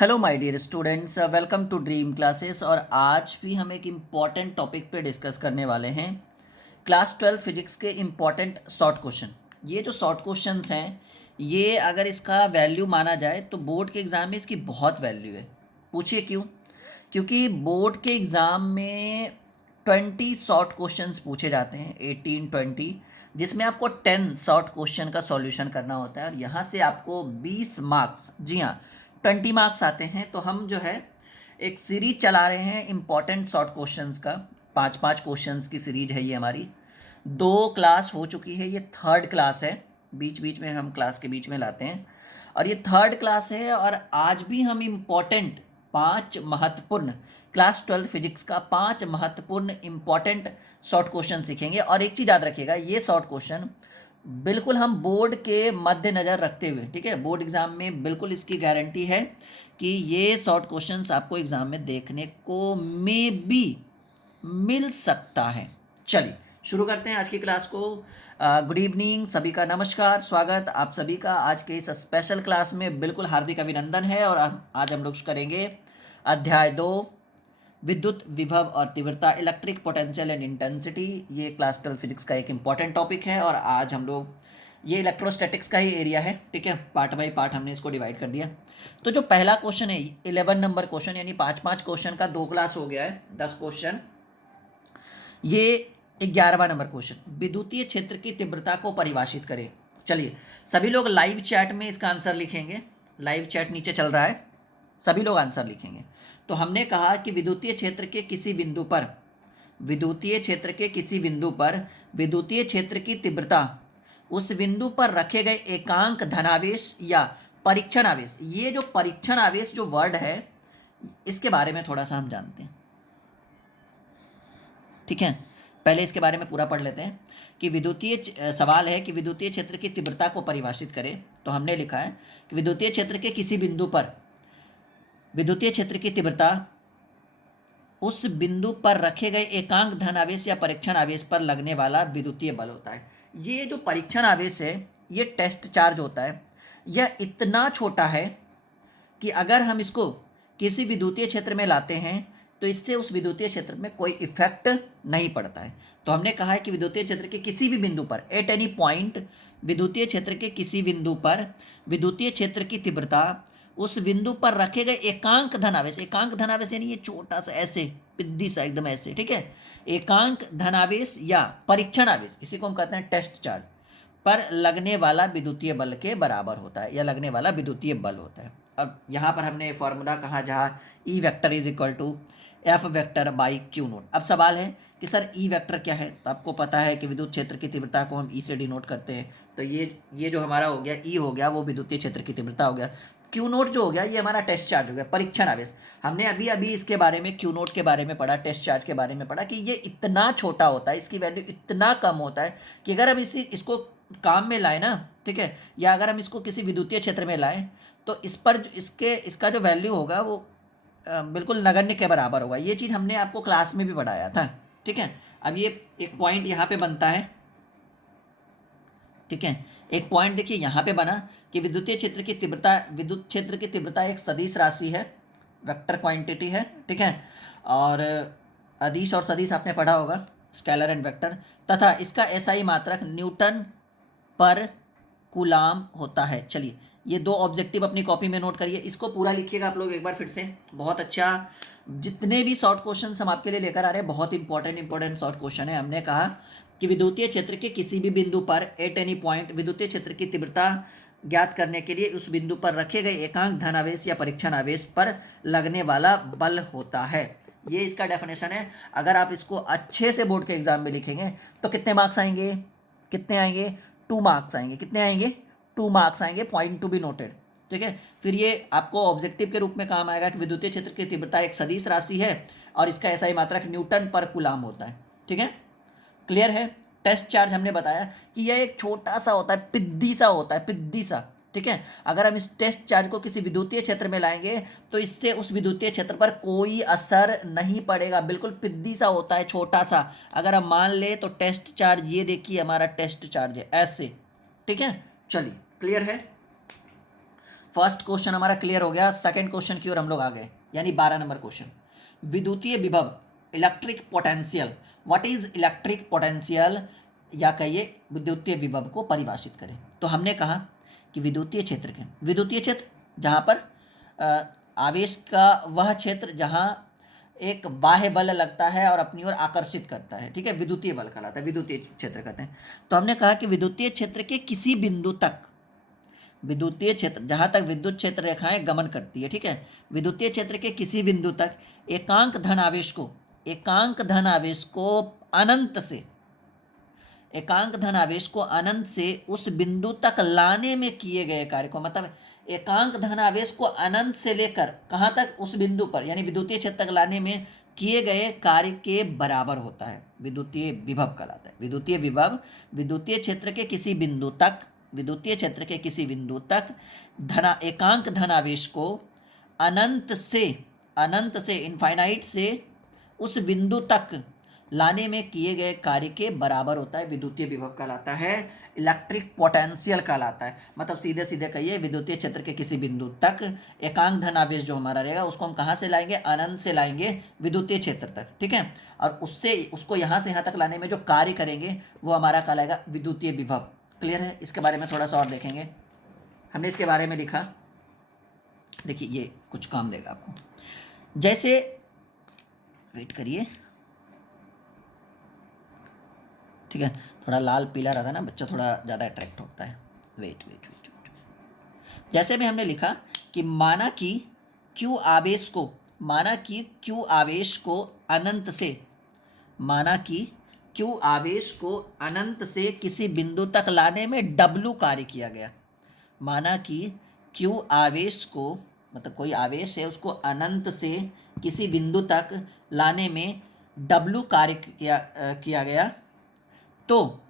Hello my dear students, welcome to dream classes. और आज भी हम एक इम्पॉर्टेंट टॉपिक पे डिस्कस करने वाले हैं। क्लास 12 फिजिक्स के इम्पॉर्टेंट शॉर्ट क्वेश्चन। ये जो शॉर्ट क्वेश्चंस हैं, ये अगर इसका वैल्यू माना जाए तो बोर्ड के एग्ज़ाम में इसकी बहुत वैल्यू है। पूछिए क्यों? क्योंकि बोर्ड के एग्ज़ाम में 20 शॉर्ट क्वेश्चंस पूछे जाते हैं, 18-20, जिसमें आपको 10 शॉर्ट क्वेश्चन का सॉल्यूशन करना होता है और यहाँ से आपको 20 मार्क्स, जी हाँ, 20 मार्क्स आते हैं। तो हम जो है एक सीरीज चला रहे हैं इम्पॉर्टेंट शॉर्ट क्वेश्चंस का। 5-5 क्वेश्चंस की सीरीज है ये हमारी। 2 क्लास हो चुकी है, ये थर्ड क्लास है। बीच बीच में हम क्लास के बीच में लाते हैं और ये थर्ड क्लास है। और आज भी हम इम्पॉर्टेंट 5 महत्वपूर्ण क्लास 12 फिजिक्स का 5 महत्वपूर्ण इम्पॉर्टेंट शॉर्ट क्वेश्चन सीखेंगे। और एक चीज़ याद रखिएगा, ये शॉर्ट क्वेश्चन बिल्कुल हम बोर्ड के मद्देनज़र रखते हुए, ठीक है, बोर्ड एग्ज़ाम में बिल्कुल इसकी गारंटी है कि ये शॉर्ट क्वेश्चंस आपको एग्ज़ाम में देखने को मे बी मिल सकता है। चलिए शुरू करते हैं आज की क्लास को। गुड इवनिंग सभी का, नमस्कार, स्वागत आप सभी का आज के इस स्पेशल क्लास में। बिल्कुल हार्दिक अभिनंदन है। और आज हम लोग करेंगे अध्याय 2, विद्युत विभव और तीव्रता, इलेक्ट्रिक पोटेंशियल एंड इंटेंसिटी। ये क्लास 12 फिजिक्स का एक इंपॉर्टेंट टॉपिक है और आज हम लोग, ये इलेक्ट्रोस्टैटिक्स का ही एरिया है, ठीक है, पार्ट बाय पार्ट हमने इसको डिवाइड कर दिया। तो जो पहला क्वेश्चन है 11 नंबर क्वेश्चन, यानी 5-5 क्वेश्चन का 2 क्लास हो गया है, 10 क्वेश्चन। ये 11वां नंबर क्वेश्चन, विद्युतीय क्षेत्र की तीव्रता को परिभाषित करें। चलिए सभी लोग लाइव चैट में इसका आंसर लिखेंगे। लाइव चैट नीचे चल रहा है, सभी लोग आंसर लिखेंगे। तो हमने कहा कि विद्युतीय क्षेत्र के किसी बिंदु पर, विद्युतीय क्षेत्र के किसी बिंदु पर विद्युतीय क्षेत्र की तीव्रता उस बिंदु पर रखे गए एकांक धनावेश या परीक्षण आवेश। ये जो परीक्षण आवेश जो वर्ड है, इसके बारे में थोड़ा सा हम जानते हैं, ठीक है। पहले इसके बारे में पूरा पढ़ लेते हैं कि विद्युतीय, सवाल है कि विद्युतीय क्षेत्र की तीव्रता को परिभाषित करें। तो हमने लिखा है कि विद्युतीय क्षेत्र के किसी बिंदु पर विद्युतीय क्षेत्र की तीव्रता उस बिंदु पर रखे गए एकांक धन आवेश या परीक्षण आवेश पर लगने वाला विद्युतीय बल होता है। ये जो परीक्षण आवेश है, ये टेस्ट चार्ज होता है। यह इतना छोटा है कि अगर हम इसको किसी विद्युतीय क्षेत्र में लाते हैं तो इससे उस विद्युतीय क्षेत्र में कोई इफेक्ट नहीं पड़ता है। तो हमने कहा है कि विद्युतीय क्षेत्र के किसी भी बिंदु पर, एट एनी पॉइंट, विद्युतीय क्षेत्र के किसी बिंदु पर विद्युतीय क्षेत्र की तीव्रता उस बिंदु पर रखे गए एकांक धनावेश, एकांक धनावेश यानी ये छोटा सा ऐसे पिद्दी सा एकदम ऐसे, ठीक है, एकांक धनावेश या परीक्षण आवेश, इसी को हम कहते हैं टेस्ट चार्ज, पर लगने वाला विद्युतीय बल के बराबर होता है या लगने वाला विद्युतीय बल होता है। अब यहाँ पर हमने फॉर्मूला कहा जहाँ E vector is equal to F vector by q nought. अब सवाल है कि सर ई वेक्टर क्या है? तो आपको पता है कि विद्युत क्षेत्र की तीव्रता को हम ई से डिनोट करते हैं। तो ये जो हमारा हो गया ई हो गया, वो विद्युतीय क्षेत्र की तीव्रता हो गया। क्यू नोट जो हो गया, ये हमारा टेस्ट चार्ज हो गया, परीक्षण आवेश। हमने अभी अभी इसके बारे में, क्यू नोट के बारे में पढ़ा, टेस्ट चार्ज के बारे में पढ़ा कि ये इतना छोटा होता है, इसकी वैल्यू इतना कम होता है कि अगर हम इसको काम में लाए ना, ठीक है, या अगर हम इसको किसी विद्युतीय क्षेत्र में लाएं तो इस पर इसका जो वैल्यू होगा वो बिल्कुल नगण्य के बराबर होगा। ये चीज़ हमने आपको क्लास में भी पढ़ाया था, ठीक है। अब ये एक पॉइंट यहाँ पे बनता है, ठीक है, एक पॉइंट देखिए यहाँ पे बना कि विद्युतीय क्षेत्र की तीव्रता, विद्युत क्षेत्र की तीव्रता एक सदिश राशि है, वेक्टर क्वांटिटी है, ठीक है। और अदिश और सदिश आपने पढ़ा होगा, स्केलर एंड वेक्टर, तथा इसका एसआई मात्रक न्यूटन पर कूलाम होता है। चलिए ये 2 ऑब्जेक्टिव अपनी कॉपी में नोट करिए, इसको पूरा लिखिएगा आप लोग एक बार फिर से। बहुत अच्छा, जितने भी शॉर्ट क्वेश्चन हम आपके लिए लेकर आ रहे हैं, बहुत इंपॉर्टेंट शॉर्ट क्वेश्चन है। हमने कहा कि विद्युतीय क्षेत्र के किसी भी बिंदु पर, एट एनी पॉइंट, विद्युतीय क्षेत्र की तीव्रता ज्ञात करने के लिए उस बिंदु पर रखे गए एकांक धनावेश या परीक्षण आवेश पर लगने वाला बल होता है। ये इसका डेफिनेशन है। अगर आप इसको अच्छे से बोर्ड के एग्जाम में लिखेंगे तो कितने मार्क्स आएंगे? कितने आएंगे? 2 मार्क्स आएंगे। कितने आएंगे? 2 मार्क्स आएंगे, पॉइंट टू बी नोटेड, ठीक है। फिर ये आपको ऑब्जेक्टिव के रूप में काम आएगा कि विद्युतीय क्षेत्र की तीव्रता एक सदिश राशि है और इसका एसआई मात्रक न्यूटन पर कूलाम होता है, ठीक है। क्लियर है? टेस्ट चार्ज हमने बताया कि यह एक छोटा सा होता है, पिद्दी सा होता है, पिद्दी सा, ठीक है। अगर हम इस टेस्ट चार्ज को किसी विद्युतीय क्षेत्र में लाएंगे तो इससे उस विद्युतीय क्षेत्र पर कोई असर नहीं पड़ेगा, बिल्कुल पिद्दी सा होता है, छोटा सा। अगर हम मान ले तो टेस्ट चार्ज, ये देखिए हमारा टेस्ट चार्ज है ऐसे, ठीक है। चलिए क्लियर है? फर्स्ट क्वेश्चन हमारा क्लियर हो गया। सेकंड क्वेश्चन की ओर हम लोग आ गए, यानी 12 नंबर क्वेश्चन। विद्युतीय विभव, electric potential. What is electric potential, या कहिए विद्युतीय विभव को परिभाषित करें। तो हमने कहा कि विद्युतीय क्षेत्र के, विद्युतीय क्षेत्र जहाँ पर आवेश का वह क्षेत्र जहाँ एक बाह्य बल लगता है और अपनी ओर आकर्षित करता है, ठीक है, विद्युतीय बल कहलाता है, विद्युतीय क्षेत्र कहते हैं। तो हमने कहा कि विद्युतीय क्षेत्र के किसी बिंदु तक, विद्युतीय क्षेत्र जहाँ तक विद्युत क्षेत्र रेखाएं गमन करती है, ठीक है, विद्युतीय क्षेत्र के किसी बिंदु तक एकांक धन आवेश को, एकांक धन आवेश को अनंत से, एकांक धन आवेश को अनंत से उस बिंदु तक लाने में किए गए कार्य को, मतलब एकांक धन आवेश को अनंत से लेकर कहाँ तक, उस बिंदु पर, यानी विद्युतीय क्षेत्र तक लाने में किए गए कार्य के बराबर होता है, विद्युतीय विभव कहलाता है। विद्युतीय विभव विद्युतीय क्षेत्र के किसी बिंदु तक, विद्युतीय क्षेत्र के किसी बिंदु तक एकांक धन आवेश को अनंत से इनफाइनाइट से उस बिंदु तक लाने में किए गए कार्य के बराबर होता है, विद्युतीय विभव कहलाता है, इलेक्ट्रिक पोटेंशियल कहलाता है। मतलब सीधे सीधे कहिए, विद्युतीय क्षेत्र के किसी बिंदु तक एकांक धन आवेश जो हमारा रहेगा उसको हम कहाँ से लाएंगे, अनंत से लाएंगे विद्युतीय क्षेत्र तक, ठीक है, और उससे उसको यहाँ से यहाँ तक लाने में जो कार्य करेंगे वो हमारा कहलाएगा विद्युतीय विभव। क्लियर है? इसके बारे में थोड़ा सा और देखेंगे। हमने इसके बारे में लिखा, देखिए ये कुछ काम देगा आपको। जैसे, वेट करिए, ठीक है, थोड़ा लाल पीला रहता है ना, बच्चा थोड़ा ज़्यादा अट्रैक्ट होता है। वेट वेट वेट वेट जैसे भी हमने लिखा कि माना कि Q आवेश को, माना कि Q आवेश को अनंत से, माना कि Q आवेश को अनंत से किसी बिंदु तक लाने में W कार्य किया गया। माना कि Q आवेश को, मतलब कोई आवेश है उसको अनंत से किसी बिंदु तक लाने में W कार्य किया गया, तो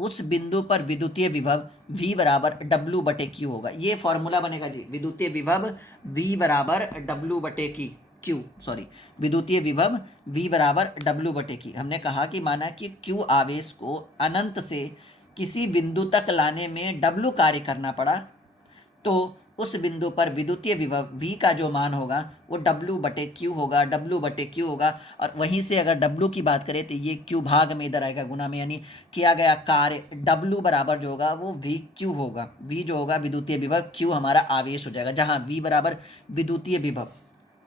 उस बिंदु पर विद्युतीय विभव V बराबर W/Q होगा। ये फॉर्मूला बनेगा जी, विद्युतीय विभव V बराबर W/Q, सॉरी, विद्युतीय विभव V बराबर W/Q। हमने कहा कि माना कि Q आवेश को अनंत से किसी बिंदु तक लाने में W कार्य करना पड़ा, तो उस बिंदु पर विद्युतीय विभव V का जो मान होगा वो W/Q होगा, W/Q होगा। और वहीं से अगर W की बात करें तो ये Q भाग में इधर आएगा, गुना में, यानी किया गया कार्य W बराबर जो होगा वो VQ होगा। V जो होगा विद्युतीय विभव, Q हमारा आवेश हो जाएगा, जहाँ V बराबर विद्युतीय विभव।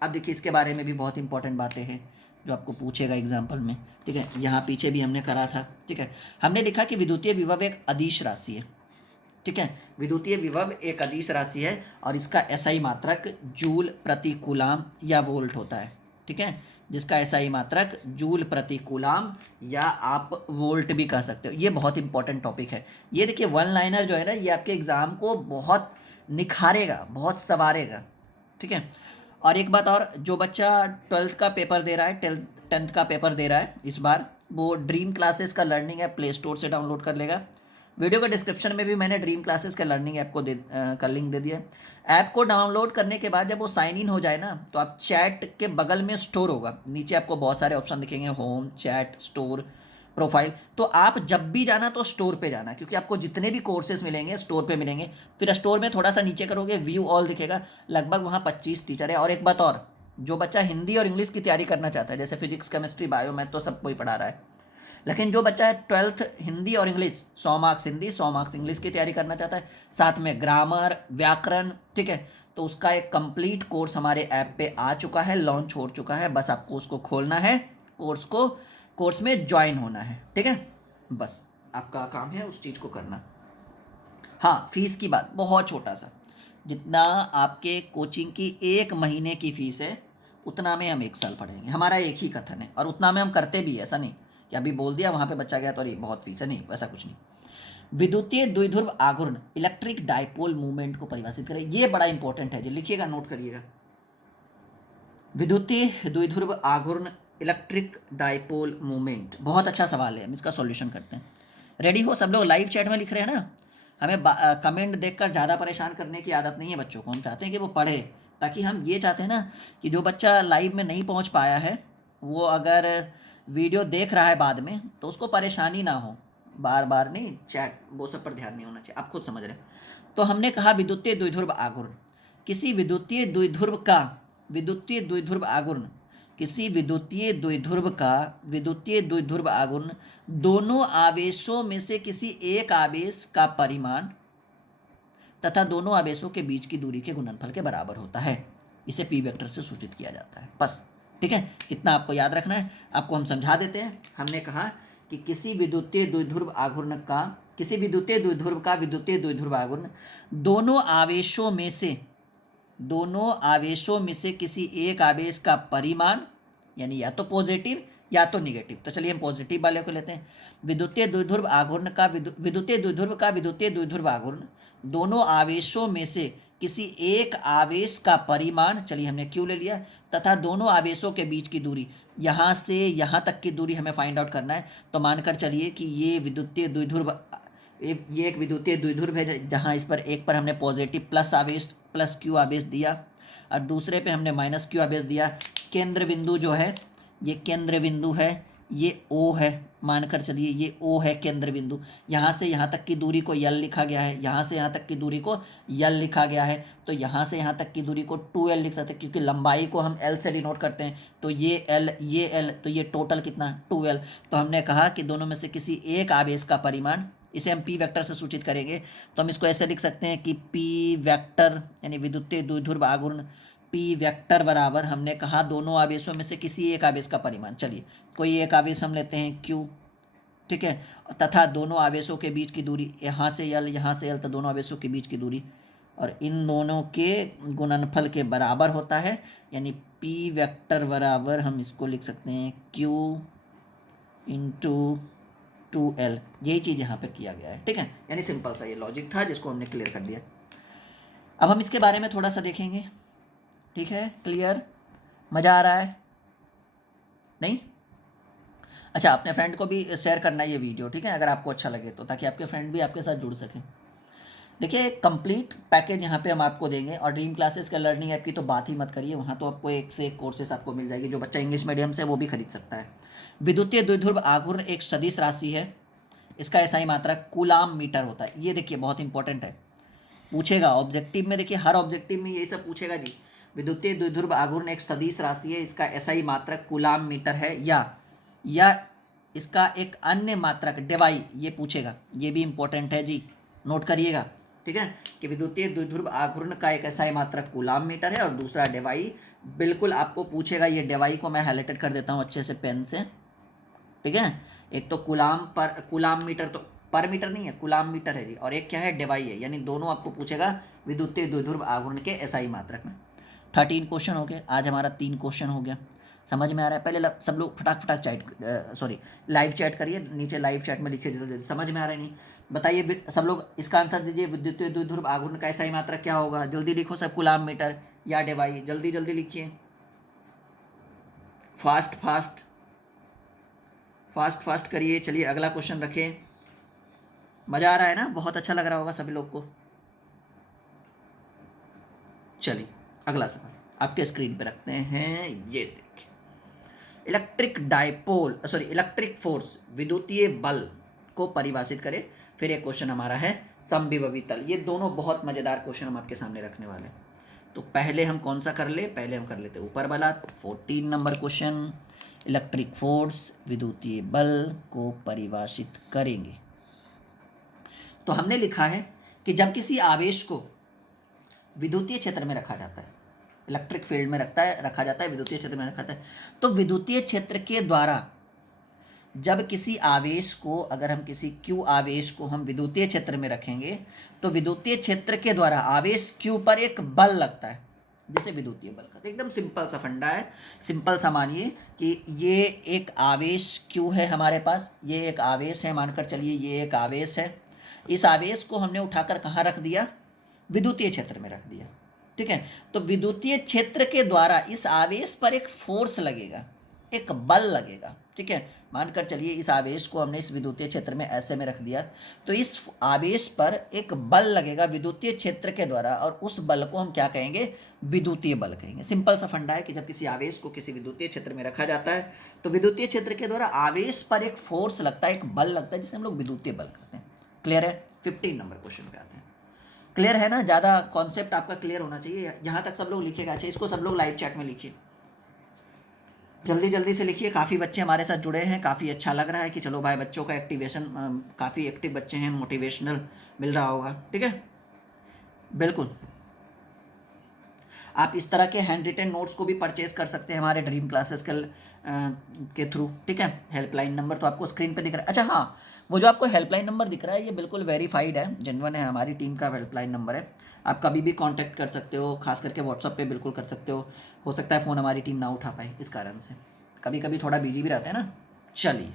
अब देखिए इसके बारे में भी बहुत इंपॉर्टेंट बातें हैं जो आपको पूछेगा एग्जाम्पल में, ठीक है, यहाँ पीछे भी हमने करा था, ठीक है। हमने लिखा कि विद्युतीय विभव एक अदिश राशि है, ठीक है, विद्युतीय विभव एक अदिश राशि है और इसका एसआई मात्रक जूल प्रति कूलाम या वोल्ट होता है, ठीक है, जिसका एसआई मात्रक जूल प्रति कूलाम या आप वोल्ट भी कह सकते हो। ये बहुत इंपॉर्टेंट टॉपिक है। ये देखिए वन लाइनर जो है ना, ये आपके एग्जाम को बहुत निखारेगा, बहुत संवारेगा, ठीक है। और एक बात और, जो बच्चा 12th का पेपर दे रहा है, 10th का पेपर दे रहा है इस बार, वो ड्रीम क्लासेस का लर्निंग ऐप प्ले स्टोर से डाउनलोड कर लेगा। वीडियो के डिस्क्रिप्शन में भी मैंने ड्रीम क्लासेस के लर्निंग ऐप को का लिंक दे दिया है। ऐप को डाउनलोड करने के बाद जब वो साइन इन हो जाए ना, तो आप चैट के बगल में स्टोर होगा, नीचे आपको बहुत सारे ऑप्शन दिखेंगे, होम, चैट, स्टोर, प्रोफाइल। तो आप जब भी जाना तो स्टोर पे जाना, क्योंकि आपको जितने भी कोर्सेज मिलेंगे स्टोर पे मिलेंगे। फिर स्टोर में थोड़ा सा नीचे करोगे, व्यू ऑल दिखेगा, लगभग वहाँ 25 टीचर है। और एक बात और, जो बच्चा हिंदी और इंग्लिश की तैयारी करना चाहता है, जैसे फिजिक्स, केमिस्ट्री, बायो, मैथ तो सब कोई पढ़ा रहा है, लेकिन जो बच्चा है 12th हिंदी और English, 100 marks Hindi, 100 marks English की तैयारी करना चाहता है, साथ में ग्रामर, व्याकरण, ठीक है, तो उसका एक कंप्लीट कोर्स हमारे ऐप पे आ चुका है, लॉन्च हो चुका है। बस आपको उसको खोलना है, कोर्स में ज्वाइन होना है, ठीक है, बस आपका काम है उस चीज़ को करना। हाँ, फीस की बात बहुत छोटा सा, जितना आपके कोचिंग की 1 महीने की फीस है उतना में हम 1 साल पढ़ेंगे, हमारा एक ही कथन है, और उतना में हम करते भी, ऐसा नहीं कि अभी बोल दिया वहाँ पे बच्चा गया तो अरे बहुत फीस है, नहीं, वैसा कुछ नहीं। विद्युतीय द्विध्रुव आघूर्ण, इलेक्ट्रिक डाइपोल मूवमेंट को परिभाषित करें। ये बड़ा इंपॉर्टेंट है जी, लिखिएगा, नोट करिएगा। विद्युतीय द्विध्रुव आघूर्ण, इलेक्ट्रिक डाइपोल मूवमेंट, बहुत अच्छा सवाल है, हम इसका सॉल्यूशन करते हैं। रेडी हो सब लोग? लाइव चैट में लिख रहे हैं ना, हमें कमेंट देखकर ज़्यादा परेशान करने की आदत नहीं है बच्चों को, हम चाहते हैं कि वो पढ़े, ताकि हम ये चाहते हैं ना कि जो बच्चा लाइव में नहीं पहुंच पाया है वो अगर वीडियो देख रहा है बाद में तो उसको परेशानी ना हो, बार बार नहीं, चैट वो सब पर ध्यान नहीं होना चाहिए, आप खुद समझ रहे हैं। तो हमने कहा विद्युतीय द्विध्रुव आघूर्ण, किसी विद्युतीय द्विध्रुव का विद्युतीय द्विध्रुव आघूर्ण किसी विद्युतीय द्विध्रुव आघूर्ण दोनों आवेशों में से किसी एक आवेश का परिमाण तथा दोनों आवेशों के बीच की दूरी के गुणनफल के बराबर होता है। इसे पी वेक्टर से सूचित किया जाता है। बस ठीक है, इतना आपको याद रखना है। आपको हम समझा देते हैं। हमने कहा कि किसी विद्युतीय द्विध्रुव आघूर्ण दोनों आवेशों में से किसी एक आवेश का परिमाण, यानी या तो पॉजिटिव या तो निगेटिव। तो चलिए हम पॉजिटिव वाले को लेते हैं। विद्युतीय द्विध्रुव आघूर्ण दोनों आवेशों में से किसी एक आवेश का परिमाण, चलिए हमने क्यू ले लिया, तथा दोनों आवेशों के बीच की दूरी, यहाँ से यहाँ तक की दूरी हमें फाइंड आउट करना है। तो मानकर चलिए कि ये एक विद्युतीय द्विध्रुव है, जहाँ इस पर एक पर हमने पॉजिटिव प्लस क्यू आवेश दिया और दूसरे पे हमने माइनस क्यू आवेश दिया। केंद्र बिंदु जो है, ये केंद्र बिंदु है, ये ओ है, मानकर चलिए ये ओ है केंद्र बिंदु। यहाँ से यहाँ तक की दूरी को यल लिखा गया है, यहाँ से यहाँ तक की दूरी को यल लिखा गया है। तो यहाँ से यहाँ तक की दूरी को 2l लिख सकते हैं, क्योंकि लंबाई को हम l से डिनोट करते हैं। तो ये l, तो ये टोटल कितना 2l। तो हमने कहा कि दोनों में से किसी एक आवेश का परिमाण, इसे हम पी वेक्टर से सूचित करेंगे। तो हम इसको ऐसे लिख सकते हैं कि पी वेक्टर यानी विद्युतीय द्विध्रुव आघूर्ण पी वेक्टर बराबर, हमने कहा दोनों आवेशों में से किसी एक आवेश का परिमाण। चलिए कोई एक आवेश हम लेते हैं Q, ठीक है, तथा दोनों आवेशों के बीच की दूरी, यहाँ से L, तो दोनों आवेशों के बीच की दूरी और इन दोनों के गुणनफल के बराबर होता है। यानी P वेक्टर बराबर हम इसको लिख सकते हैं Q इंटू 2L। यही चीज़ यहाँ पे किया गया है, ठीक है। यानी सिंपल सा ये लॉजिक था जिसको हमने क्लियर कर दिया। अब हम इसके बारे में थोड़ा सा देखेंगे, ठीक है। क्लियर, मज़ा आ रहा है नहीं? अच्छा, अपने फ्रेंड को भी शेयर करना है ये वीडियो, ठीक है, अगर आपको अच्छा लगे तो, ताकि आपके फ्रेंड भी आपके साथ जुड़ सकें। देखिए एक कंप्लीट पैकेज यहाँ पे हम आपको देंगे, और ड्रीम क्लासेस का लर्निंग ऐप की तो बात ही मत करिए, वहाँ तो आपको एक से एक कोर्सेस आपको मिल जाएगी। जो बच्चा इंग्लिश मीडियम से वो भी खरीद सकता है। विद्युतीय द्विध्रुव आघूर्ण एक सदिश राशि है, इसका एसआई मात्रक कूलाम मीटर होता है। ये देखिए बहुत इंपॉर्टेंट है, पूछेगा ऑब्जेक्टिव में। देखिए हर ऑब्जेक्टिव में यही सब पूछेगा जी। विद्युतीय द्विध्रुव आघूर्ण एक सदिश राशि है, इसका एसआई मात्रक कूलाम मीटर है, या इसका एक अन्य मात्रक डेवाई, ये पूछेगा। ये भी इंपॉर्टेंट है जी, नोट करिएगा, ठीक है, कि विद्युतीय द्विध्रुव आघूर्ण का एक एसआई मात्रक कूलाम मीटर है और दूसरा डेवाई। बिल्कुल आपको पूछेगा। ये डेवाई को मैं हाईलाइटेड कर देता हूँ अच्छे से पेन से, ठीक है। एक तो कूलाम मीटर, तो पर मीटर नहीं है, कूलाम मीटर है जी, और एक क्या है डेवाई है। यानी दोनों आपको पूछेगा विद्युतीय द्विध्रुव आघूर्ण के एसआई मात्रक में। 13 क्वेश्चन हो गए, आज हमारा 3 क्वेश्चन हो गया। समझ में आ रहा है? पहले सब लोग फटाक लाइव चैट करिए, नीचे लाइव चैट में लिखिए जल्दी। समझ में आ रहा है नहीं? बताइए सब लोग, इसका आंसर दीजिए। विद्युतीय द्विध्रुव आघूर्ण का एसआई मात्रक क्या होगा? जल्दी लिखो सब, कूलाम मीटर या डेवाई, जल्दी जल्दी लिखिए, फास्ट करिए। चलिए अगला क्वेश्चन रखें। मज़ा आ रहा है ना? बहुत अच्छा लग रहा होगा सभी लोग को। चलिए अगला सवाल आपके स्क्रीन पे रखते हैं। ये देखिए, इलेक्ट्रिक फोर्स विद्युतीय बल को परिभाषित करे। फिर एक क्वेश्चन हमारा है समविभवी तल। ये दोनों बहुत मज़ेदार क्वेश्चन हम आपके सामने रखने वाले हैं। तो पहले हम कौन सा कर ले? पहले हम कर लेते ऊपर वाला। 14 नंबर क्वेश्चन, इलेक्ट्रिक फोर्स विद्युतीय बल को परिभाषित करेंगे। तो हमने लिखा है कि जब किसी आवेश को विद्युतीय क्षेत्र में रखा जाता है, इलेक्ट्रिक फील्ड में रखा जाता है, विद्युतीय क्षेत्र में रखा जाता है, तो विद्युतीय क्षेत्र के द्वारा जब किसी आवेश को, अगर हम किसी Q आवेश को हम विद्युतीय क्षेत्र में रखेंगे, तो विद्युतीय क्षेत्र के द्वारा आवेश Q पर एक बल लगता है, जैसे विद्युतीय बल का। एकदम सिंपल सा फंडा है। सिंपल सा मानिए कि ये एक आवेश Q है हमारे पास, ये एक आवेश है, मानकर चलिए ये एक आवेश है। इस आवेश को हमने उठाकर कहाँ रख दिया? विद्युतीय क्षेत्र में रख दिया, ठीक है। तो विद्युतीय क्षेत्र के द्वारा इस आवेश पर एक फोर्स लगेगा, एक बल लगेगा, ठीक है। मानकर चलिए इस आवेश को हमने इस विद्युतीय क्षेत्र में ऐसे में रख दिया, तो इस आवेश पर एक बल लगेगा विद्युतीय क्षेत्र के द्वारा, और उस बल को हम क्या कहेंगे? विद्युतीय बल कहेंगे। सिंपल सा फंडा है कि जब किसी आवेश को किसी विद्युतीय क्षेत्र में रखा जाता है, तो विद्युतीय क्षेत्र के द्वारा आवेश पर एक फोर्स लगता है, एक बल लगता है, जिसे हम लोग विद्युतीय बल कहते हैं। क्लियर है? 15 नंबर क्वेश्चन पे आते हैं। क्लियर है ना? ज़्यादा कॉन्सेप्ट आपका क्लियर होना चाहिए। यहाँ तक सब लोग लिखिएगा। अच्छा, इसको सब लोग लाइव चैट में लिखिए, जल्दी जल्दी से लिखिए। काफ़ी बच्चे हमारे साथ जुड़े हैं, काफ़ी अच्छा लग रहा है कि चलो भाई बच्चों का एक्टिवेशन, काफ़ी एक्टिव बच्चे हैं, मोटिवेशनल मिल रहा होगा। ठीक है, बिल्कुल। आप इस तरह के हैंड रिटन नोट्स को भी परचेज कर सकते हैं हमारे ड्रीम क्लासेस के थ्रू। ठीक है, हेल्पलाइन नंबर तो आपको स्क्रीन पे दिख रहा है। अच्छा हाँ, वो जो आपको हेल्पलाइन नंबर दिख रहा है ये बिल्कुल वेरीफाइड है, जेन्युइन है, हमारी टीम का हेल्पलाइन नंबर है। आप कभी भी कांटेक्ट कर सकते हो, खास करके व्हाट्सअप पे बिल्कुल कर सकते हो सकता है फ़ोन हमारी टीम ना उठा पाए इस कारण से, कभी कभी थोड़ा बिजी भी रहते हैं ना। चलिए,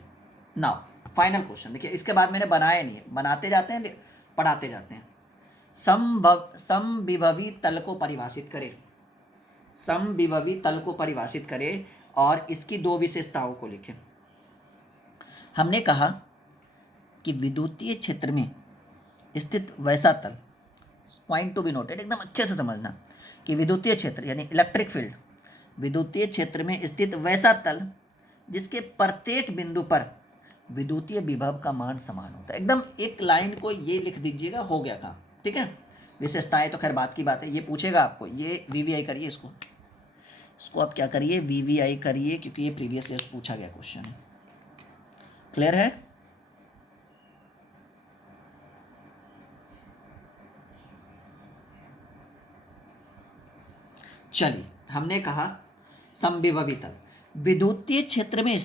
नाउ फाइनल क्वेश्चन देखिए, इसके बाद मैंने बनाया नहीं है, बनाते जाते हैं, पढ़ाते जाते हैं। समविभवी तल को परिभाषित करें। समविभवी तल को परिभाषित करें और इसकी दो विशेषताओं को लिखें। हमने कहा कि विद्युतीय क्षेत्र में स्थित वैसा तल, पॉइंट टू बी नोटेड, एकदम अच्छे से समझना कि विद्युतीय क्षेत्र यानी इलेक्ट्रिक फील्ड, विद्युतीय क्षेत्र में स्थित वैसा तल जिसके प्रत्येक बिंदु पर विद्युतीय विभव का मान समान होता है। एकदम एक लाइन को ये लिख दीजिएगा, हो गया काम। ठीक है, विशेषताएं तो खैर बात की बात है, ये पूछेगा आपको, ये वीवीआई करिए, इसको आप क्या करिए, वीवीआई करिए, क्योंकि ये प्रीवियस ईयर पूछा गया क्वेश्चन है। क्लियर है? चलिए, हमने कहा समविभवी तल, विद्युतीय क्षेत्र में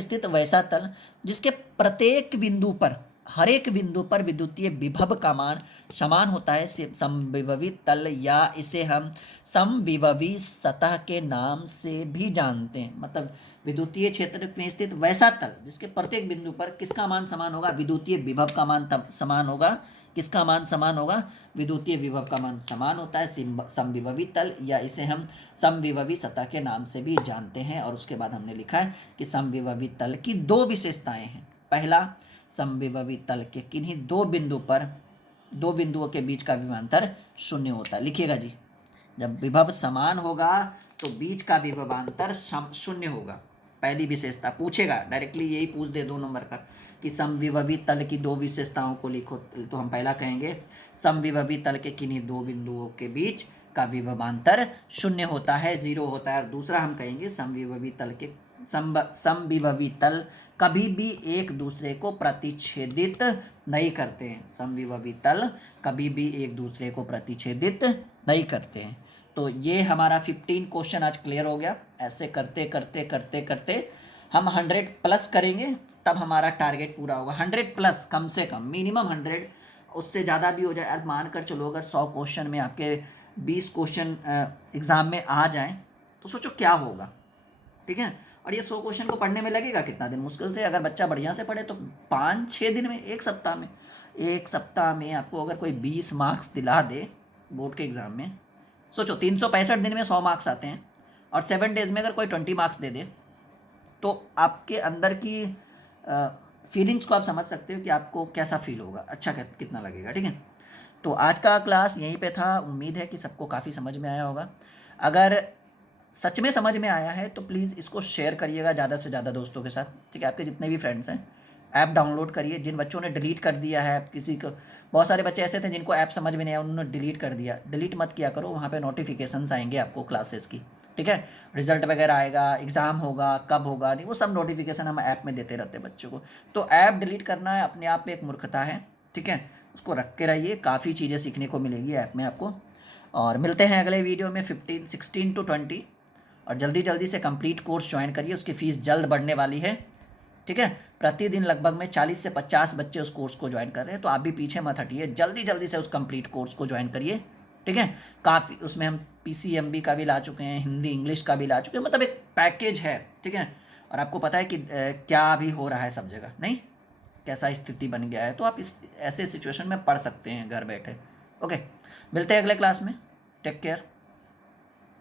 स्थित वैसा तल जिसके प्रत्येक बिंदु पर, हर एक बिंदु पर विद्युतीय विभव का मान समान होता है, समविभवी तल, या इसे हम समविभवी सतह के नाम से भी जानते हैं। मतलब विद्युतीय क्षेत्र में स्थित वैसा तल जिसके प्रत्येक बिंदु पर किसका मान समान होगा, विद्युतीय विभव का मान तब समान होगा। किसका मान समान होगा, विद्युतीय विभव का मान समान होता है, समविभवी तल, या इसे हम समविभवी सतह के नाम से भी जानते हैं। और उसके बाद हमने लिखा है कि समविभवी तल की दो विशेषताएं हैं। पहला, समविभवी तल के किन्हीं दो बिंदुओं के बीच का विभवांतर शून्य होता है। लिखिएगा जी, जब विभव समान होगा तो बीच का विभवांतर शून्य होगा। पहली विशेषता पूछेगा डायरेक्टली, यही पूछ दे 2 नंबर का कि समविभवी तल की दो विशेषताओं को लिखो, तो हम पहला कहेंगे समविभवी तल के किन्हीं दो बिंदुओं के बीच का विभवांतर शून्य होता है, 0 होता है। और दूसरा हम कहेंगे समविभवी तल कभी भी एक दूसरे को प्रतिच्छेदित नहीं करते हैं। समविभवी तल कभी भी एक दूसरे को प्रतिच्छेदित नहीं करते हैं। तो ये हमारा 15 क्वेश्चन आज क्लियर हो गया। ऐसे करते करते करते करते हम 100 प्लस करेंगे, तब हमारा टारगेट पूरा होगा। 100 प्लस, कम से कम मिनिमम 100, उससे ज़्यादा भी हो जाए। अब मान कर चलो अगर 100 क्वेश्चन में आपके 20 क्वेश्चन एग्ज़ाम में आ जाएं तो सोचो क्या होगा। ठीक है, और ये 100 क्वेश्चन को पढ़ने में लगेगा कितना दिन, मुश्किल से अगर बच्चा बढ़िया से पढ़े तो 5-6 दिन में, एक सप्ताह में आपको अगर कोई 20 मार्क्स दिला दे बोर्ड के एग्ज़ाम में, सोचो 365 दिन में 100 मार्क्स आते हैं, और 7 डेज़ में अगर कोई 20 मार्क्स दे दे तो आपके अंदर की फीलिंग्स को आप समझ सकते हो कि आपको कैसा फील होगा, अच्छा कितना लगेगा। ठीक है, तो आज का क्लास यहीं पे था। उम्मीद है कि सबको काफ़ी समझ में आया होगा। अगर सच में समझ में आया है तो प्लीज़ इसको शेयर करिएगा ज़्यादा से ज़्यादा दोस्तों के साथ। ठीक है, आपके जितने भी फ्रेंड्स हैं, ऐप डाउनलोड करिए। जिन बच्चों ने डिलीट कर दिया है, किसी को, बहुत सारे बच्चे ऐसे थे जिनको ऐप समझ में नहीं आया, उन्होंने डिलीट कर दिया। डिलीट मत किया करो, वहाँ पे नोटिफिकेशंस आएंगे आपको क्लासेस की। ठीक है, रिजल्ट वगैरह आएगा, एग्ज़ाम होगा, कब होगा नहीं, वो सब नोटिफिकेशन हम ऐप में देते रहते हैं बच्चों को। तो ऐप डिलीट करना है अपने आप में एक मूर्खता है। ठीक है, उसको रख के रहिए, काफ़ी चीज़ें सीखने को मिलेगी ऐप में आपको। और मिलते हैं अगले वीडियो में 16 to 20। और जल्दी जल्दी से कंप्लीट कोर्स ज्वाइन करिए, उसकी फ़ीस जल्द बढ़ने वाली है। ठीक है, प्रतिदिन लगभग में 40 से 50 बच्चे उस कोर्स को ज्वाइन कर रहे हैं, तो आप भी पीछे मत हटिए, जल्दी जल्दी से उस कंप्लीट कोर्स को ज्वाइन करिए। ठीक है, काफ़ी उसमें हम PCMB का भी ला चुके हैं, हिंदी इंग्लिश का भी ला चुके हैं, मतलब एक पैकेज है। ठीक है, और आपको पता है कि क्या भी हो रहा है सब जगह, नहीं कैसा स्थिति बन गया है, तो आप इस ऐसे सिचुएशन में पढ़ सकते हैं घर बैठे। ओके, मिलते हैं अगले क्लास में, टेक केयर।